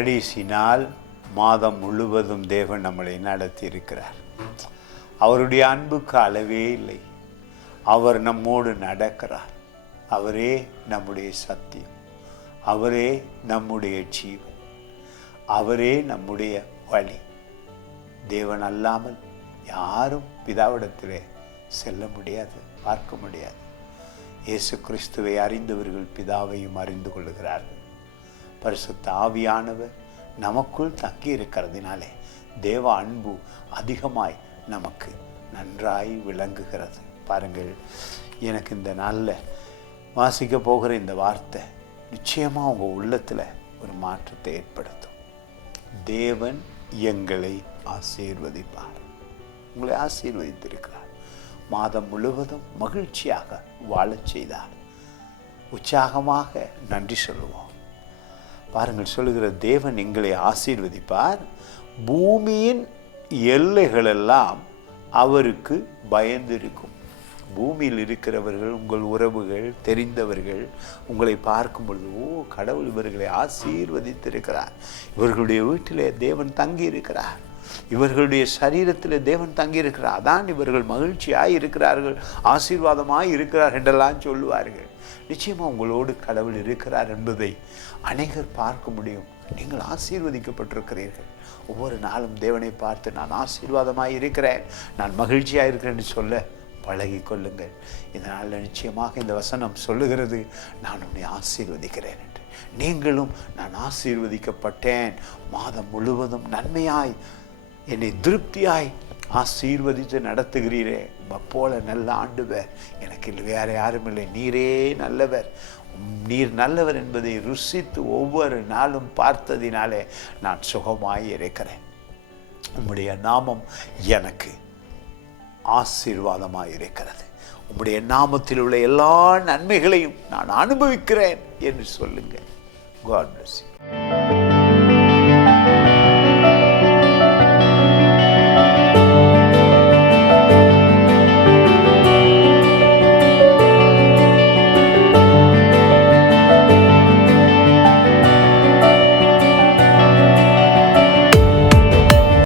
கடைசி நாள் மாதம் முழுவதும் தேவன் நம்மளை நடத்தி இருக்கிறார். அவருடைய அன்புக்கு அளவே இல்லை. அவர் நம்மோடு நடக்கிறார். அவரே நம்முடைய சத்தியம், அவரே நம்முடைய ஜீவன், அவரே நம்முடைய வழி. தேவன் அல்லாமல் யாரும் பிதாவிடத்திலே செல்ல முடியாது, பார்க்க முடியாது. இயேசு கிறிஸ்துவை அறிந்தவர்கள் பிதாவையும் அறிந்து கொள்ளுகிறார்கள். பரிசுத்த ஆவியானவர் நமக்குள் தங்கி இருக்கிறதுனாலே தேவ அன்பு அதிகமாய் நமக்கு நன்றாய் விளங்குகிறது. பாருங்கள், எனக்கு இந்த நாளில் வாசிக்க போகிற இந்த வார்த்தை நிச்சயமாக உங்கள் உள்ளத்தில் ஒரு மாற்றத்தை ஏற்படுத்தும். தேவன் எங்களை ஆசீர்வதிப்பார். உங்களை ஆசீர்வதித்திருக்கிறார். மாதம் முழுவதும் மகிழ்ச்சியாக வாழச் செய்தார். உற்சாகமாக நன்றி சொல்லுவோம். பாருங்கள், சொல்லுகிற தேவன் எங்களை ஆசீர்வதிப்பார். பூமியின் எல்லைகளெல்லாம் அவருக்கு பயந்திருக்கும். பூமியில் இருக்கிறவர்கள், உங்கள் உறவுகள், தெரிந்தவர்கள் உங்களை பார்க்கும் பொழுது, ஓ, கடவுள் இவர்களை ஆசீர்வதித்திருக்கிறார், இவர்களுடைய வீட்டிலே தேவன் தங்கி இருக்கிறார், இவர்களுடைய சரீரத்தில் தேவன் தங்கியிருக்கிறார், அதான் இவர்கள் மகிழ்ச்சியாய் இருக்கிறார்கள், ஆசீர்வாதமாய் இருக்கிறார் என்றெல்லாம் சொல்லுவார்கள். நிச்சயமாக உங்களோடு கடவுள் இருக்கிறார் என்பதை அநேகர் பார்க்க முடியும். நீங்கள் ஆசீர்வதிக்கப்பட்டிருக்கிறீர்கள். ஒவ்வொரு நாளும் தேவனை பார்த்து, நான் ஆசீர்வாதமாய் இருக்கிறேன், நான் மகிழ்ச்சியாக இருக்கிறேன் என்று சொல்ல பழகி கொள்ளுங்கள். இதனால் நிச்சயமாக இந்த வசனம் சொல்லுகிறது, நான் உன்னை ஆசீர்வதிக்கிறேன் என்று. நீங்களும் நான் ஆசீர்வதிக்கப்பட்டேன், மாதம் முழுவதும் நன்மையாய் என்னை திருப்தியாய் ஆசீர்வதித்து நடத்துகிறீரே, போல நல்ல ஆண்டவர் எனக்கு வேறு யாரும் இல்லை, நீரே நல்லவர், நீர் நல்லவர் என்பதை ருசித்து ஒவ்வொரு நாளும் பார்த்ததினாலே நான் சுகமாய் இருக்கிறேன். உம்முடைய நாமம் எனக்கு ஆசீர்வாதமாக இருக்கிறது. உம்முடைய நாமத்தில் உள்ள எல்லா நன்மைகளையும் நான் அனுபவிக்கிறேன் என்று சொல்லுங்கள். God bless you.